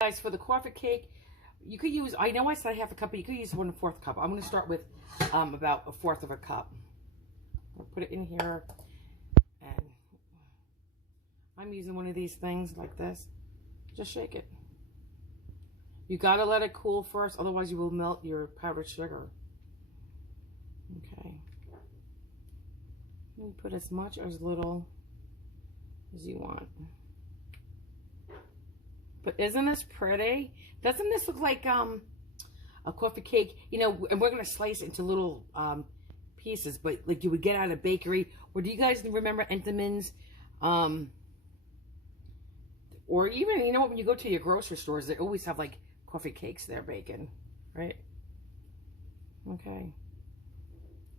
Guys, for the coffee cake, you could use, I know I said half a cup, but you could use 1/4 cup. I'm going to start with about 1/4 of a cup. I'll put it in here, and I'm using one of these things like this. Just shake it. You got to let it cool first, otherwise you will melt your powdered sugar. Okay. You put as much or as little as you want. But isn't this pretty? Doesn't this look like a coffee cake? You know, and we're going to slice it into little pieces, but like you would get out of a bakery. Or do you guys remember Entenmann's? Or even, you know, when you go to your grocery stores, they always have like coffee cakes they're baking, right? Okay.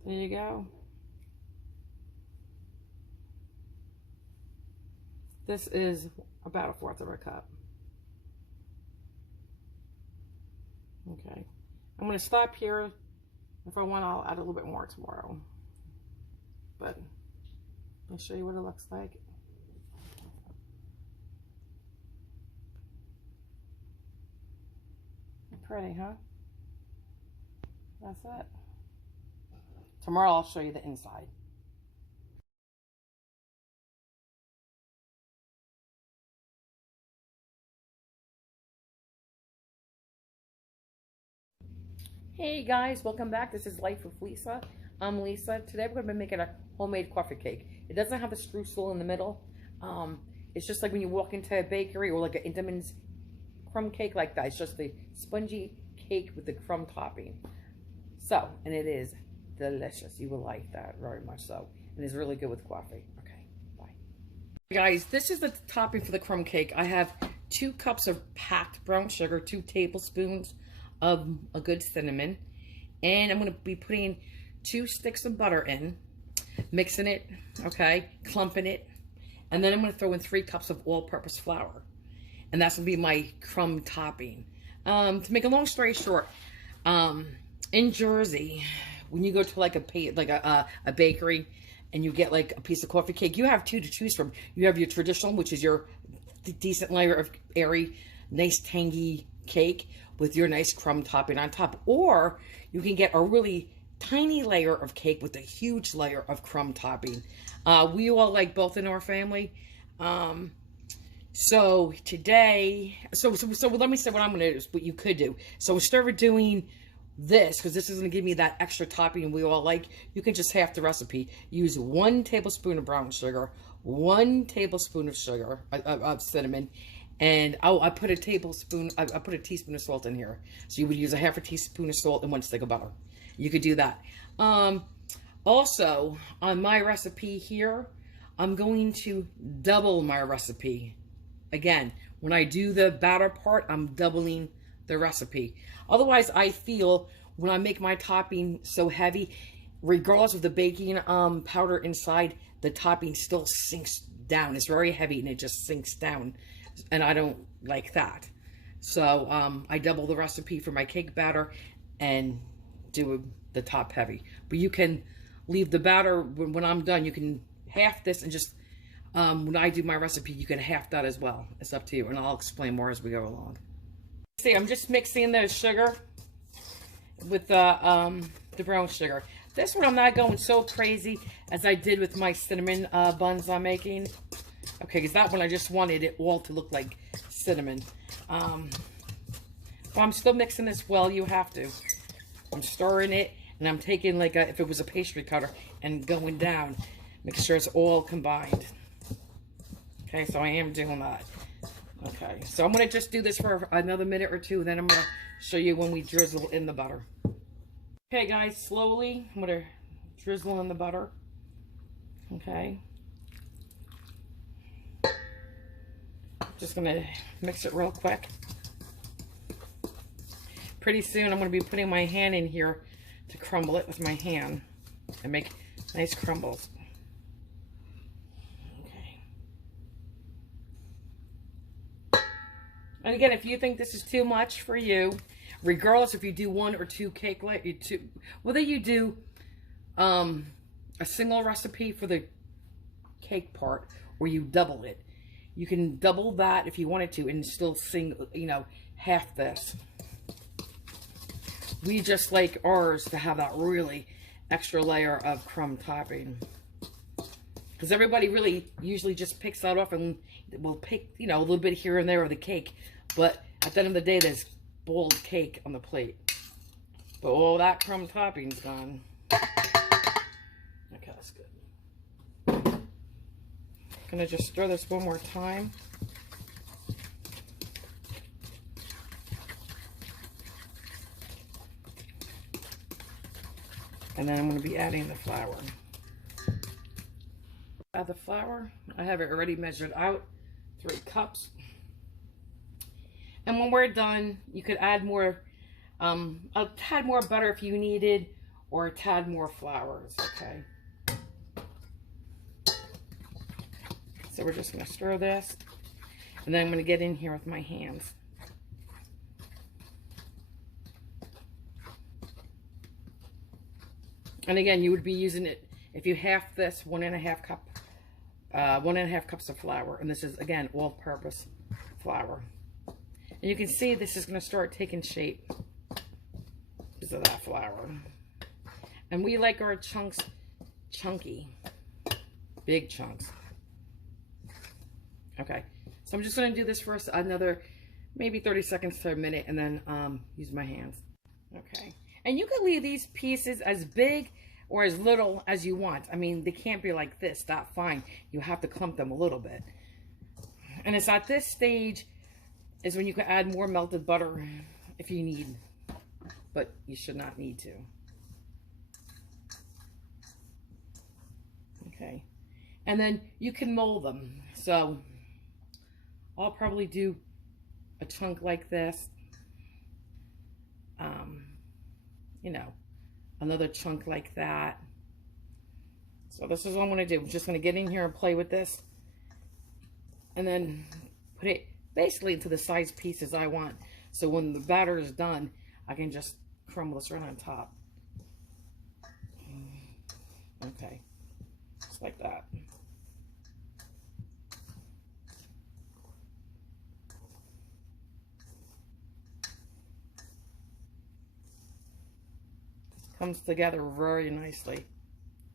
There you go. This is about 1/4 of a cup. Okay. I'm going to stop here. If I want, I'll add a little bit more tomorrow. But I'll show you what it looks like. Pretty, huh? That's it. Tomorrow I'll show you the inside. Hey guys, welcome back. This is Life with Lisa. I'm Lisa. Today we're going to be making a homemade coffee cake. It doesn't have the streusel in the middle. It's just like when you walk into a bakery or like an Entenmann's crumb cake like that. It's just the spongy cake with the crumb topping. So, and it is delicious. You will like that very much so. And it's really good with coffee. Okay, bye. Guys, this is the topping for the crumb cake. I have 2 cups of packed brown sugar, 2 tablespoons of a good cinnamon, and I'm going to be putting 2 sticks of butter in, mixing it, okay, clumping it, and then I'm going to throw in 3 cups of all-purpose flour, and that's going to be my crumb topping. To make a long story short, in Jersey, when you go to like a bakery and you get like a piece of coffee cake, you have 2 to choose from. You have your traditional, which is your decent layer of airy, nice tangy cake with your nice crumb topping on top, or you can get a really tiny layer of cake with a huge layer of crumb topping. We all like both in our family. So today, so let me say what I'm going to do, what you could do. So instead of doing this, because this is going to give me that extra topping we all like, you can just half the recipe. Use 1 tablespoon of brown sugar, 1 tablespoon of sugar, of cinnamon, and I put a tablespoon, I put a teaspoon of salt in here. So you would use a half a teaspoon of salt and 1 stick of butter. You could do that. Also, on my recipe here, I'm going to double my recipe. Again, when I do the batter part, I'm doubling the recipe. Otherwise, I feel when I make my topping so heavy, regardless of the baking powder inside, the topping still sinks down. It's very heavy and it just sinks down. And I don't like that. So I double the recipe for my cake batter and do the top heavy. But you can leave the batter, when I'm done, you can half this and just, when I do my recipe, you can half that as well. It's up to you, and I'll explain more as we go along. See, I'm just mixing the sugar with the brown sugar. This one I'm not going so crazy as I did with my cinnamon buns I'm making. Okay, because that one I just wanted it all to look like cinnamon. But I'm still mixing this well. You have to. I'm stirring it, and I'm taking like if it was a pastry cutter and going down. Make sure it's all combined. Okay, so I am doing that. Okay, so I'm going to just do this for another minute or 2, then I'm going to show you when we drizzle in the butter. Okay, guys, slowly, I'm going to drizzle in the butter. Okay. Just going to mix it real quick. Pretty soon, I'm going to be putting my hand in here to crumble it with my hand and make nice crumbles. And again, if you think this is too much for you, regardless if you do 1 or 2 cake, whether you do a single recipe for the cake part or you double it, You can double that if you wanted to and still sing, you know, half this. We just like ours to have that really extra layer of crumb topping. Because everybody really usually just picks that off and will pick, you know, a little bit here and there of the cake. But at the end of the day, there's boiled cake on the plate. But all that crumb topping's gone. Okay, that's good. Gonna just stir this one more time. And then I'm going to be adding the flour. Add the flour. I have it already measured out. 3 cups. And when we're done, you could add more, a tad more butter if you needed, or a tad more flour. Okay. So we're just going to stir this. And then I'm going to get in here with my hands. And again, you would be using it, if you half this, 1.5 cup, 1.5 cups of flour. And this is, again, all-purpose flour. And you can see this is going to start taking shape because of that flour. And we like our chunks chunky, big chunks. Okay, so I'm just going to do this for another maybe 30 seconds to a minute, and then use my hands. Okay. And you can leave these pieces as big or as little as you want. I mean, they can't be like this. That's fine. You have to clump them a little bit. And it's at this stage is when you can add more melted butter if you need. But you should not need to. Okay. And then you can mold them. So I'll probably do a chunk like this. You know, another chunk like that. So this is what I'm going to do. I'm just going to get in here and play with this. And then put it basically into the size pieces I want. So when the batter is done, I can just crumble this right on top. Okay. Just like that. Comes together very nicely.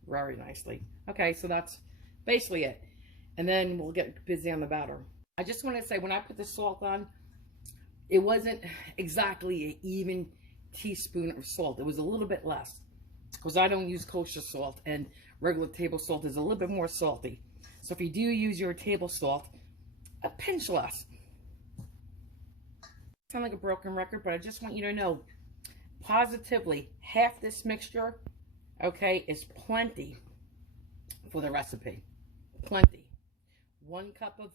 Very nicely. Okay, so that's basically it. And then we'll get busy on the batter. I just want to say, when I put the salt on, it wasn't exactly an even teaspoon of salt. It was a little bit less. Because I don't use kosher salt, and regular table salt is a little bit more salty. So if you do use your table salt, a pinch less. I sound like a broken record, but I just want you to know, positively, half this mixture, okay, is plenty for the recipe. Plenty. 1 cup of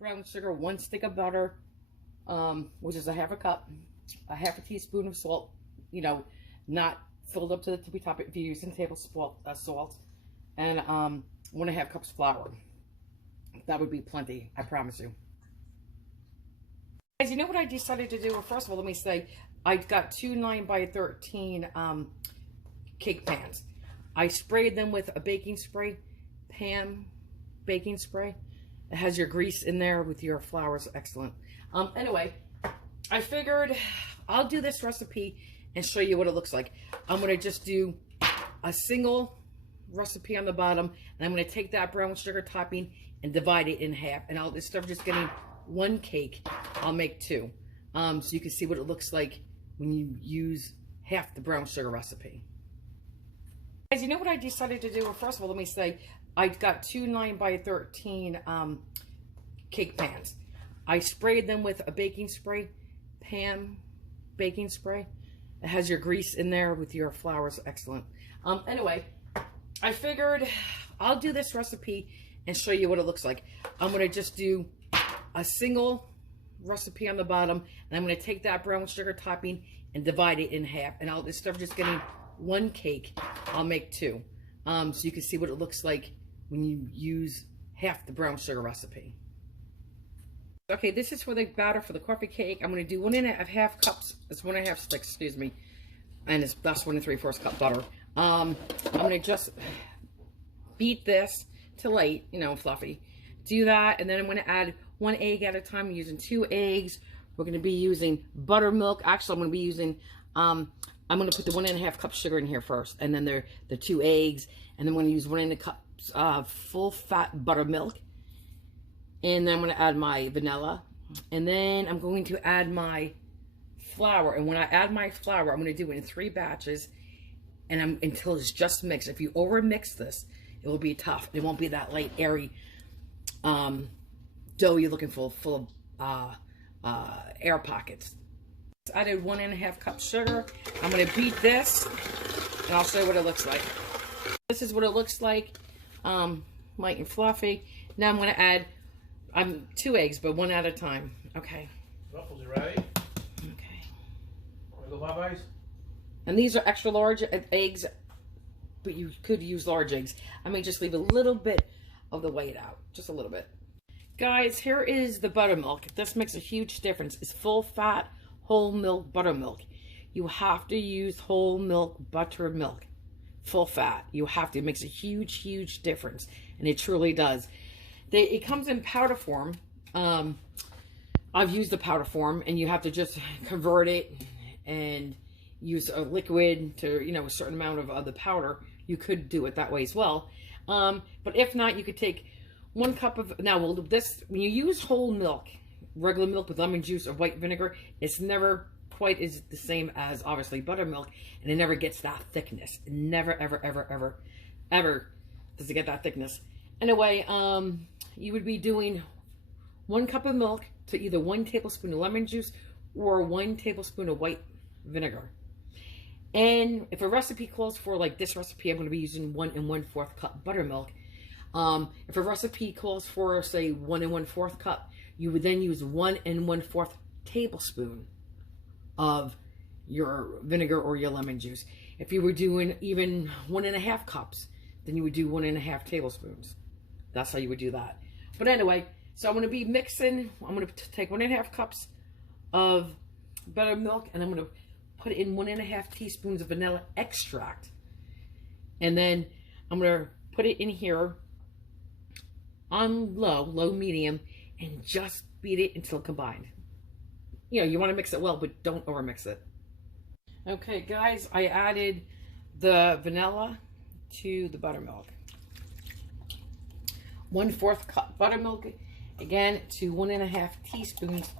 brown sugar, 1 stick of butter, which is a half a cup, a half a teaspoon of salt, you know, not filled up to the tippy top if you're using table salt, and 1.5 cups flour. That would be plenty, I promise you. Guys, you know what I decided to do? Well, first of all, let me say, I got 2 9x13 cake pans. I sprayed them with a baking spray, baking spray. It has your grease in there with your flours. Excellent. Anyway, I figured I'll do this recipe and show you what it looks like. I'm going to just do a single recipe on the bottom, and I'm going to take that brown sugar topping and divide it in half. And I'll, instead of just getting 1 cake, I'll make 2. So you can see what it looks like when you use half the brown sugar recipe. Guys, you know what I decided to do? Well, first of all, let me say, I got 2 9x13 cake pans. I sprayed them with a baking spray, baking spray. It has your grease in there with your flours. Excellent. Anyway, I figured I'll do this recipe and show you what it looks like. I'm going to just do a single recipe on the bottom, and I'm going to take that brown sugar topping and divide it in half. And I'll, instead of just getting 1 cake, I'll make 2. So you can see what it looks like when you use half the brown sugar recipe. Okay, this is for the batter for the coffee cake. I'm going to do 1.5 cups. It's 1.5 sticks, excuse me. And that's 1 3/4 cup butter. I'm going to just beat this to light, you know, fluffy. Do that, and then I'm going to add one egg at a time. I'm using 2 eggs. We're going to be using buttermilk. Actually, I'm going to be using, I'm going to put the 1.5 cups sugar in here first, and then the 2 eggs, and then I'm going to use 1.5 cups full fat buttermilk, and then I'm going to add my vanilla, and then I'm going to add my flour. And when I add my flour, I'm going to do it in 3 batches, and until it's just mixed. If you over mix this, it will be tough. It won't be that light, airy dough you're looking for, full of air pockets. I did 1.5 cups sugar. I'm going to beat this, and I'll show you what it looks like. This is what it looks like, light and fluffy. Now I'm going to add 2 eggs, but 1 at a time. Okay. Ruffles, you ready? Okay. Want to go Popeyes? And these are extra large eggs, but you could use large eggs. I may just leave a little bit of the white out, just a little bit. Guys, here is the buttermilk. This makes a huge difference. It's full fat, whole milk buttermilk. You have to use whole milk buttermilk, full fat. You have to. It makes a huge, huge difference, and it truly does. It comes in powder form. I've used the powder form, and you have to just convert it and use a liquid to, you know, a certain amount of the powder. You could do it that way as well. But if not, you could take 1 cup of, now well, this, when you use whole milk, regular milk with lemon juice or white vinegar, it's never quite as the same as obviously buttermilk, and it never gets that thickness. It never, ever, ever, ever, ever does it get that thickness. Anyway, you would be doing 1 cup of milk to either 1 tablespoon of lemon juice or 1 tablespoon of white vinegar. And if a recipe calls for, like this recipe, I'm going to be using 1 1/4 cup buttermilk. If a recipe calls for, say, 1 1/4 cup, you would then use 1 1/4 tablespoon of your vinegar or your lemon juice. If you were doing even 1.5 cups, then you would do 1.5 tablespoons. That's how you would do that. But anyway, so I'm going to be mixing. I'm going to take 1.5 cups of buttermilk, and I'm going to put in 1.5 teaspoons of vanilla extract. And then I'm going to put it in here on low, medium, and just beat it until combined. You know, you want to mix it well, but don't over mix it. Okay, guys, I added the vanilla to the buttermilk. 1/4 cup buttermilk, again, to 1.5 teaspoons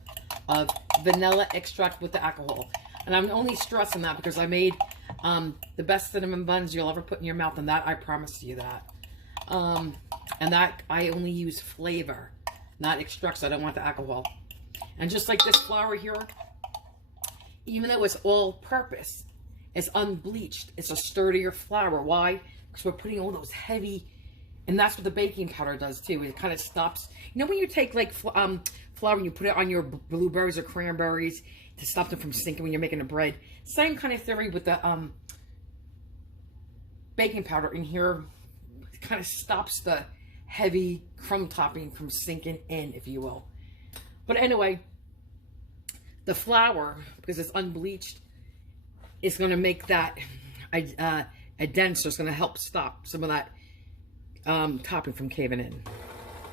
of vanilla extract with the alcohol. And I'm only stressing that because I made the best cinnamon buns you'll ever put in your mouth, and that I promise you that. And that I only use flavor, not extract, so I don't want the alcohol. And just like this flour here, even though it's all purpose, it's unbleached. It's a sturdier flour. Why? Because we're putting all those heavy, and that's what the baking powder does too. It kind of stops. You know when you take like flour and you put it on your blueberries or cranberries to stop them from sinking when you're making the bread? Same kind of theory with the baking powder in here. It kind of stops the heavy crumb topping from sinking in, if you will. But anyway, the flour, because it's unbleached, is going to make that a denser. It's going to help stop some of that topping from caving in.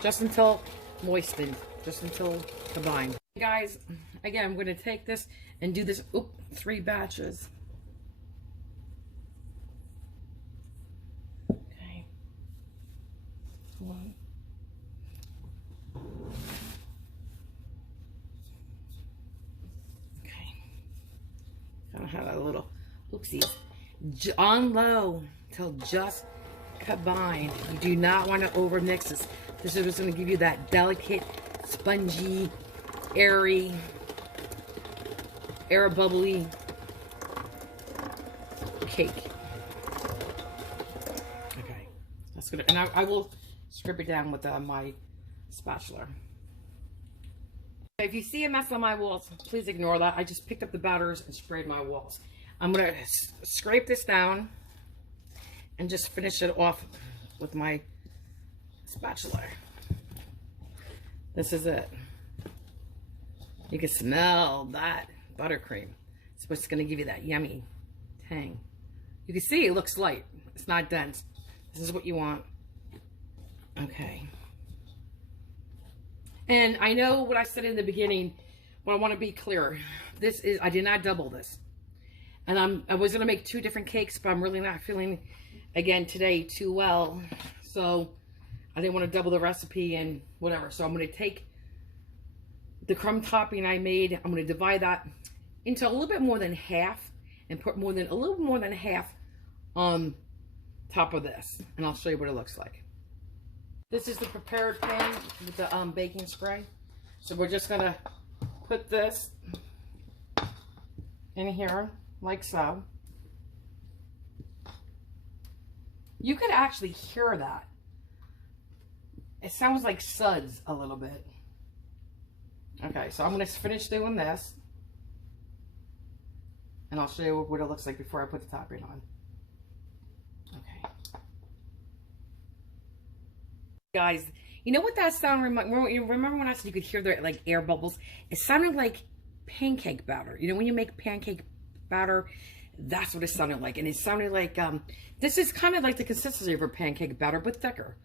Just until moistened, just until combined. Guys, again, I'm going to take this and do this 3 batches. Okay. 1. Okay. I had a little oopsies. On low till just combined. You do not want to over mix this. This is what's going to give you that delicate, spongy, airy, air bubbly cake. Okay, that's good. And I will strip it down with my spatula. If you see a mess on my walls, please ignore that. I just picked up the batters and sprayed my walls. I'm going to scrape this down and just finish it off with my spatula. This is it. You can smell that buttercream. It's what's going to give you that yummy tang. You can see it looks light. It's not dense. This is what you want. Okay. And I know what I said in the beginning, but I want to be clear. This is, I did not double this. And I was going to make 2 different cakes, but I'm really not feeling, again, today too well. So I didn't want to double the recipe and whatever. So I'm going to take the crumb topping I made. I'm going to divide that into a little bit more than half and put a little more than half on top of this. And I'll show you what it looks like. This is the prepared pan with the baking spray. So we're just going to put this in here like so. You could actually hear that. It sounds like suds a little bit. Okay, so I'm going to finish doing this. And I'll show you what it looks like before I put the topping on. Okay. Guys, you know what that sound remember when I said you could hear the like air bubbles? It sounded like pancake batter. You know when you make pancake batter, that's what it sounded like. And it sounded like this is kind of like the consistency of a pancake batter, but thicker.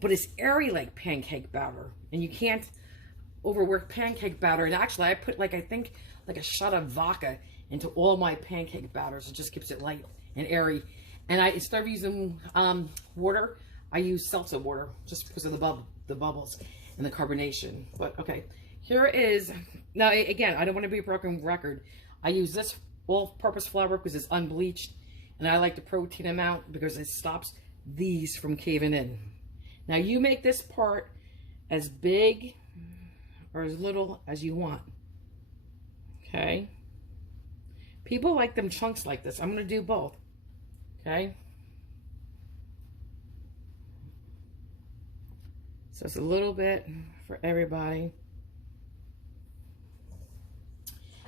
But it's airy like pancake batter. And you can't overwork pancake batter. And actually I put like, I think like a shot of vodka into all my pancake batters. It just keeps it light and airy. And instead of using water, I use seltzer water just because of the bubbles and the carbonation. But okay, here is, now again, I don't want to be a broken record. I use this all-purpose flour because it's unbleached, and I like the protein amount because it stops these from caving in. Now you make this part as big or as little as you want. Okay. People like them chunks like this. I'm going to do both. Okay. So it's a little bit for everybody.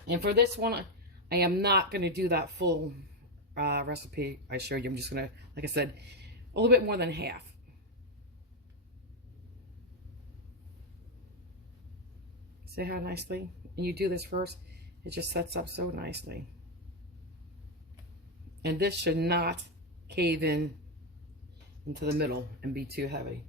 And for this one, I am not going to do that full recipe I showed you. I'm just going to, like I said, a little bit more than half. See how nicely? And you do this first, it just sets up so nicely. And this should not cave in into the middle and be too heavy.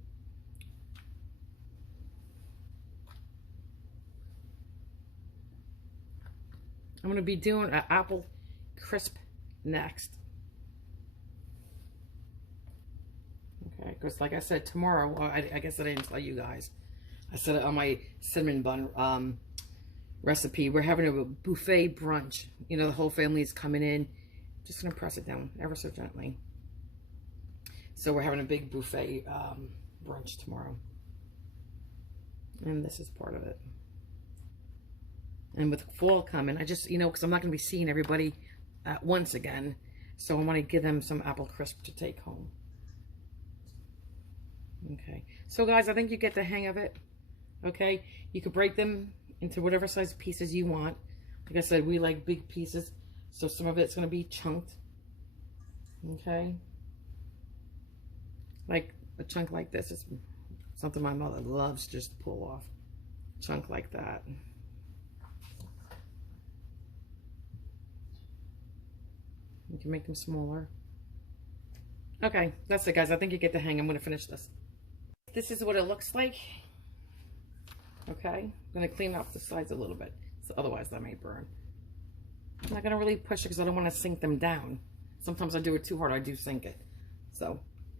I'm going to be doing an apple crisp next. Okay, because like I said, tomorrow, well, I guess I didn't tell you guys. I said it on my cinnamon bun recipe. We're having a buffet brunch. You know, the whole family is coming in. Just going to press it down ever so gently. So we're having a big buffet brunch tomorrow. And this is part of it. And with fall coming, I just, you know, because I'm not going to be seeing everybody at once again. So I want to give them some apple crisp to take home. Okay. So guys, I think you get the hang of it. Okay. You could break them into whatever size pieces you want. Like I said, we like big pieces. So some of it's going to be chunked. Okay. Like a chunk like this is something my mother loves just to pull off. A chunk like that. You can make them smaller. Okay, that's it guys. I think you get the hang. I'm going to finish this. This is what it looks like. Okay, I'm going to clean off the sides a little bit. So otherwise that may burn. I'm not going to really push it because I don't want to sink them down. Sometimes I do it too hard. I do sink it. So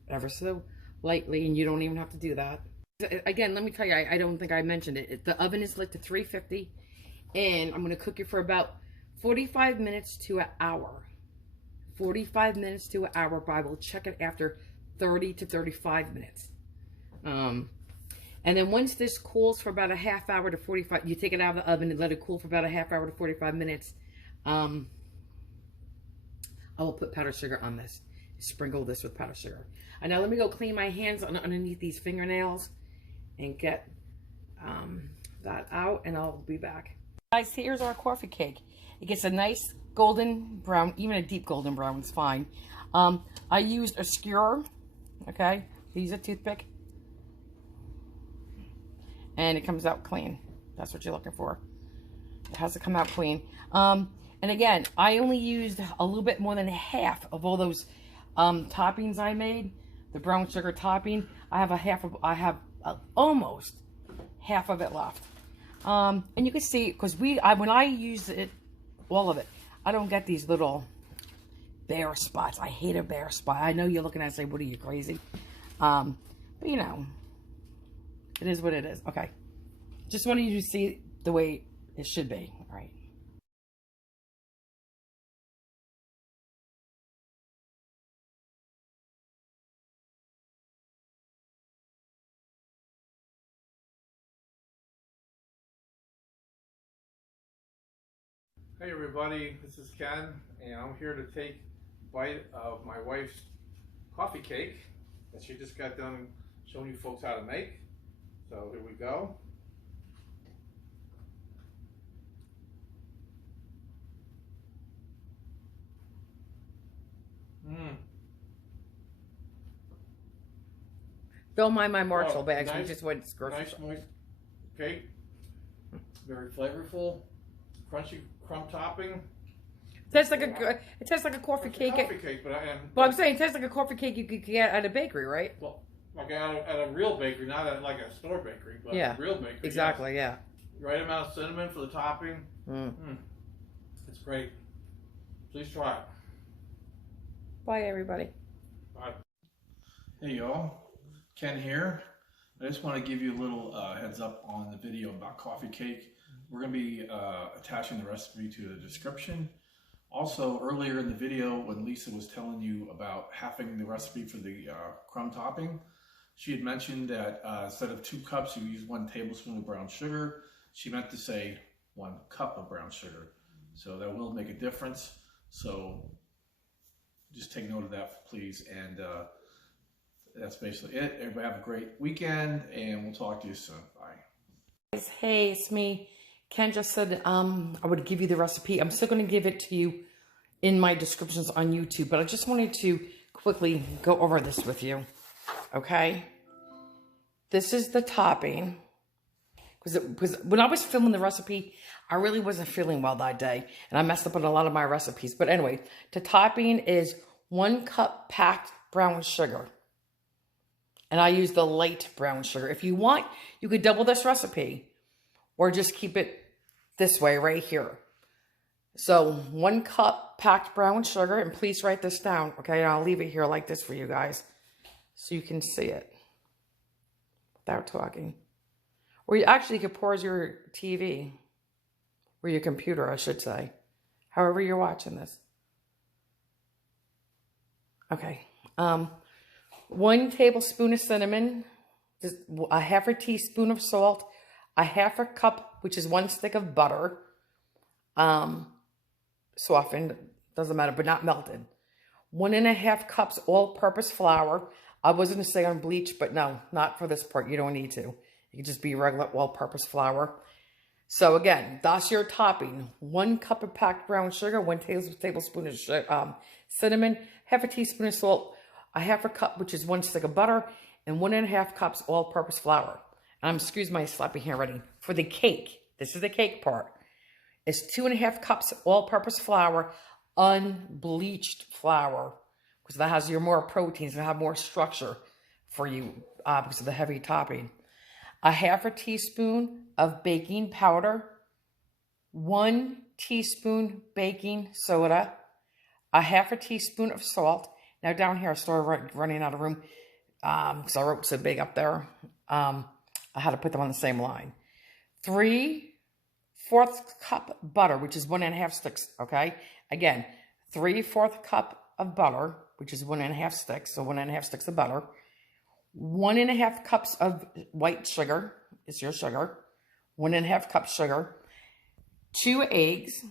ever so lightly, and you don't even have to do that. Again, let me tell you, I don't think I mentioned it. The oven is lit to 350, and I'm going to cook it for about 45 minutes to an hour. 45 minutes to an hour, but I will check it after 30 to 35 minutes. And then once this cools for about a half hour to 45, you take it out of the oven and let it cool for about a half hour to 45 minutes. I will put powdered sugar on this. Sprinkle this with powdered sugar. And now let me go clean my hands underneath these fingernails and get that out, and I'll be back. Guys, here's our coffee cake. It gets a nice golden brown, even a deep golden brown is fine. I used a skewer, okay? Use a toothpick. And it comes out clean. That's what you're looking for. It has to come out clean. And again, I only used a little bit more than half of all those toppings I made. The brown sugar topping. I have almost half of it left. And you can see, because when I use it, all of it, I don't get these little bare spots. I hate a bare spot. I know you're looking at it and say, what are you, crazy? But you know, it is what it is. Okay. Just wanted you to see the way it should be. All right. Hey everybody, this is Ken, and I'm here to take a bite of my wife's coffee cake that she just got done showing you folks how to make. So here we go. Don't mind my Marshall bags. Nice, We just went grocery nice moist cake, very flavorful, crunchy crumb topping. It tastes like a coffee cake. Coffee cake, but I'm saying it tastes like a coffee cake you could get at a bakery, right? Well, like at a real bakery, not at like a store bakery, but Yeah, a real bakery. exactly. Yes. Yeah. Right amount of cinnamon for the topping. It's great. Please try it. Bye, everybody. Bye. Hey y'all, Ken here. I just want to give you a little heads up on the video about coffee cake. We're going to be attaching the recipe to the description. Also, earlier in the video when Lisa was telling you about halving the recipe for the crumb topping, she had mentioned that instead of 2 cups, you use 1 tablespoon of brown sugar. She meant to say 1 cup of brown sugar. So that will make a difference. So just take note of that, please. And that's basically it. Everybody have a great weekend, and we'll talk to you soon. Bye. Hey, it's me. Ken just said I would give you the recipe. I'm still going to give it to you in my descriptions on YouTube, but I just wanted to quickly go over this with you. Okay? This is the topping. Because when I was filming the recipe, I really wasn't feeling well that day, and I messed up on a lot of my recipes. But anyway, the topping is 1 cup packed brown sugar. And I use the light brown sugar. If you want, you could double this recipe. Or just keep it this way right here. So 1 cup packed brown sugar. And please write this down. Okay, and I'll leave it here like this for you guys. So you can see it. Without talking. Or you actually could pause your TV. Or your computer, I should say. However you're watching this. Okay. 1 tablespoon of cinnamon. Just a half a teaspoon of salt. A half a cup, which is 1 stick of butter. Softened. Doesn't matter, but not melted. 1.5 cups all-purpose flour. I was going to say unbleached, but no, not for this part. You don't need to. It can just be regular all-purpose flour. So again, that's your topping. 1 cup of packed brown sugar, 1 tablespoon of cinnamon, half a teaspoon of salt, a half a cup, which is 1 stick of butter, and 1.5 cups all-purpose flour. And I'm excuse my slapping hand ready. For the cake, this is the cake part. It's 2.5 cups all-purpose flour, unbleached flour, because that has your more proteins and have more structure for you because of the heavy topping. A half a teaspoon of baking powder, 1 teaspoon baking soda, a half a teaspoon of salt. Now down here, I started running out of room because I wrote so big up there. I had to put them on the same line. 3/4 cup butter, which is 1.5 sticks, okay? Again, 3/4 cup of butter, which is 1.5 sticks, so 1.5 sticks of butter. 1.5 cups of white sugar, is your sugar. 1.5 cups sugar. 2 eggs.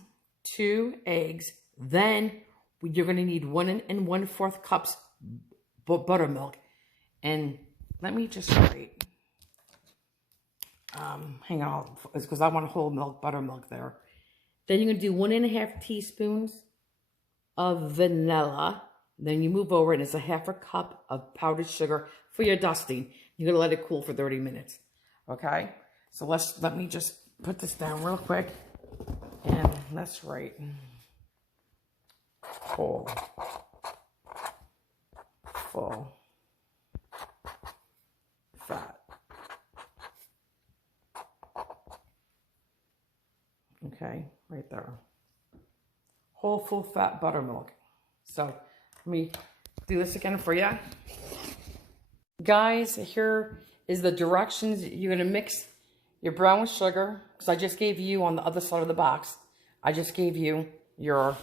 Then you're going to need 1 1/4 cups buttermilk. And let me just write. Hang on, it's because I want whole milk, buttermilk there. Then you're going to do 1.5 teaspoons of vanilla. Then you move over and it's a half a cup of powdered sugar for your dusting. You're going to let it cool for 30 minutes. Okay? So let me just put this down real quick. And let's write whole, full, fat, Okay, right there. Whole full fat buttermilk. So let me do this again for you. Guys, here is the directions. You're going to mix your brown sugar, because I just gave you on the other side of the box, I just gave you your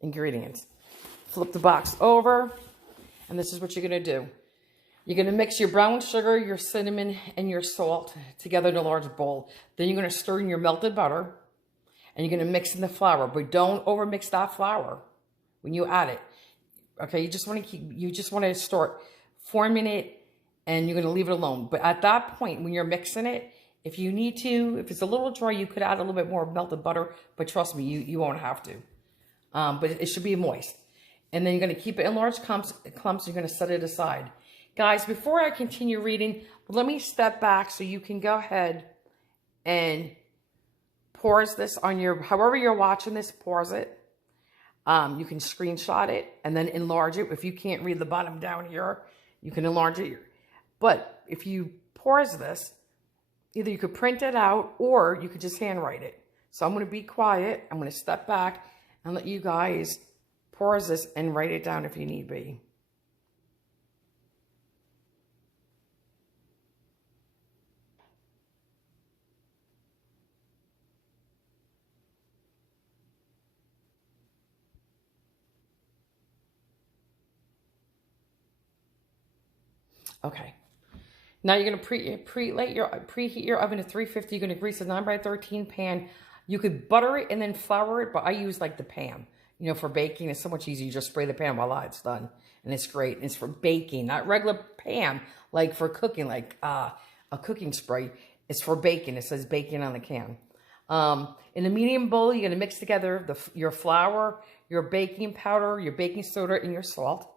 ingredients. Flip the box over, and this is what you're going to do. You're going to mix your brown sugar, your cinnamon, and your salt together in a large bowl. Then you're going to stir in your melted butter, and you're going to mix in the flour, but don't overmix that flour when you add it. Okay, you just want to start forming it, and you're going to leave it alone. But at that point, when you're mixing it, if you need to, if it's a little dry, you could add a little bit more melted butter, but trust me, you won't have to. But it should be moist. And then you're going to keep it in large clumps. You're going to set it aside. Guys, before I continue reading, let me step back so you can go ahead and pause this on your, however you're watching this, pause it. You can screenshot it and then enlarge it. If you can't read the bottom down here, you can enlarge it. But if you pause this, either you could print it out or you could just handwrite it. So I'm going to be quiet. I'm going to step back and let you guys pause this and write it down if you need be. Okay. Now you're going to preheat your oven to 350. You're going to grease a 9x13 pan. You could butter it and then flour it, but I use like the pan. You know, for baking, it's so much easier. You just spray the pan while it's done. And it's great. It's for baking, not regular pan, like for cooking, like a cooking spray. It's for baking. It says baking on the can. In a medium bowl, you're going to mix together your flour, your baking powder, your baking soda, and your salt.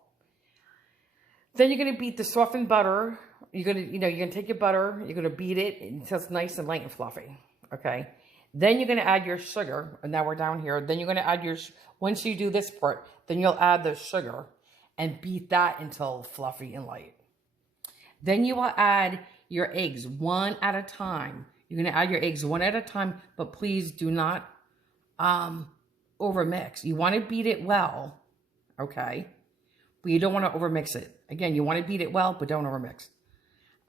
Then you're going to beat the softened butter. You're going to take your butter. You're going to beat it until it's nice and light and fluffy. Okay. Then you're going to add your sugar. And now we're down here. Then you're going to add once you do this part, then you'll add the sugar and beat that until fluffy and light. Then you will add your eggs one at a time. You're going to add your eggs one at a time, but please do not overmix. You want to beat it well, okay? But you don't want to overmix it. Again, you want to beat it well, but don't overmix.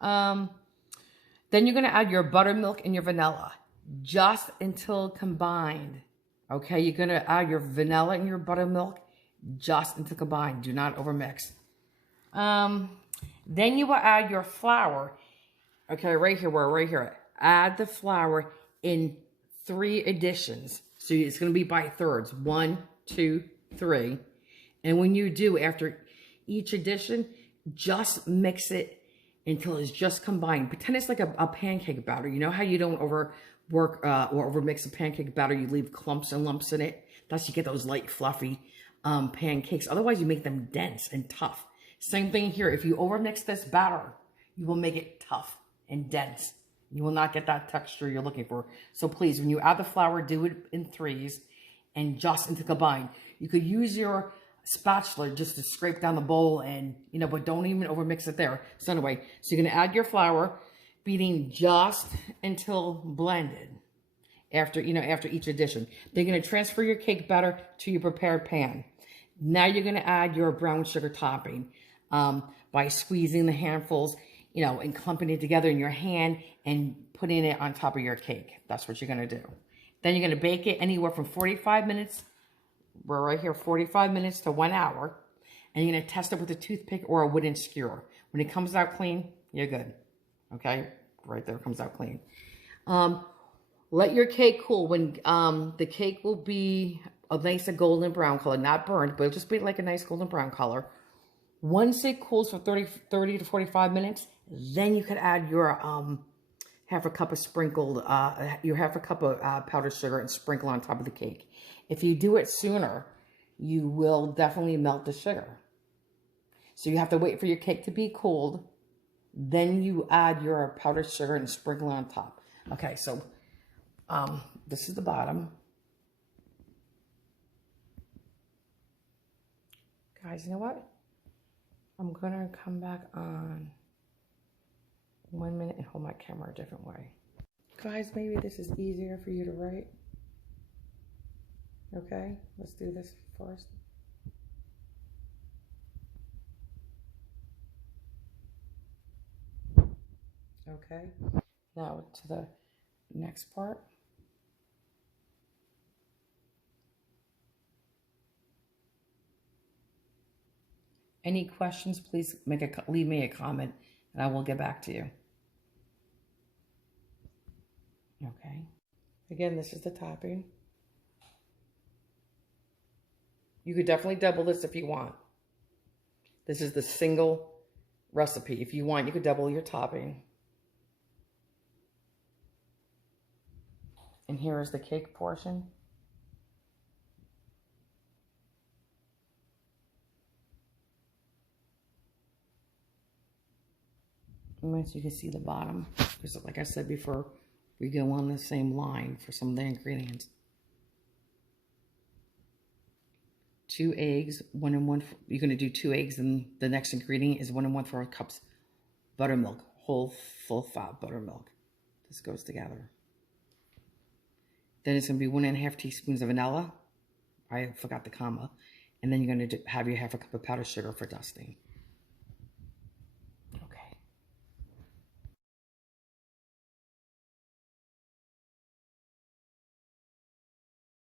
Then you're going to add your buttermilk and your vanilla just until combined. Okay, you're going to add your vanilla and your buttermilk just until combined. Do not overmix. Then you will add your flour. Okay, right here. Add the flour in 3 additions. So it's going to be by thirds. 1, 2, 3. And when you do, after each addition, just mix it until it's just combined. Pretend it's like a pancake batter. You know how you don't overwork or overmix a pancake batter? You leave clumps and lumps in it. That's you get those light, fluffy pancakes. Otherwise, you make them dense and tough. Same thing here. If you overmix this batter, you will make it tough and dense. You will not get that texture you're looking for. So please, when you add the flour, do it in 3s and just until combined. You could use your spatula just to scrape down the bowl and, but don't even overmix it there. So anyway, so you're going to add your flour, beating just until blended after each addition. Then you're going to transfer your cake batter to your prepared pan. Now you're going to add your brown sugar topping by squeezing the handfuls, and clumping it together in your hand and putting it on top of your cake. That's what you're going to do. Then you're going to bake it anywhere from 45 minutes. We're right here, 45 minutes to 1 hour. And you're going to test it with a toothpick or a wooden skewer. When it comes out clean, you're good. Okay? Right there, comes out clean. Let your cake cool. When the cake will be a nice golden brown color, not burnt, but it'll just be like a nice golden brown color. Once it cools for 30 to 45 minutes, then you could add your half a cup of powdered sugar and sprinkle on top of the cake. If you do it sooner, you will definitely melt the sugar. So you have to wait for your cake to be cooled. Then you add your powdered sugar and sprinkle on top. Okay, so this is the bottom. Guys, you know what? I'm going to come back on. 1 minute and hold my camera a different way. Guys, maybe this is easier for you to write. Okay, let's do this first. Okay, now to the next part. Any questions, please leave me a comment and I will get back to you. Okay, again, this is the topping. You could definitely double this if you want. This is the single recipe. If you want, you could double your topping. And here is the cake portion. And so you can see the bottom, because like I said before, we go on the same line for some of the ingredients. 2 eggs, 1 and 1. You're going to do 2 eggs, and the next ingredient is 1 and 1 cups buttermilk, whole full fat buttermilk. This goes together. Then it's going to be 1½ teaspoons of vanilla. I forgot the comma. And then you're going to have your 1/2 cup of powdered sugar for dusting.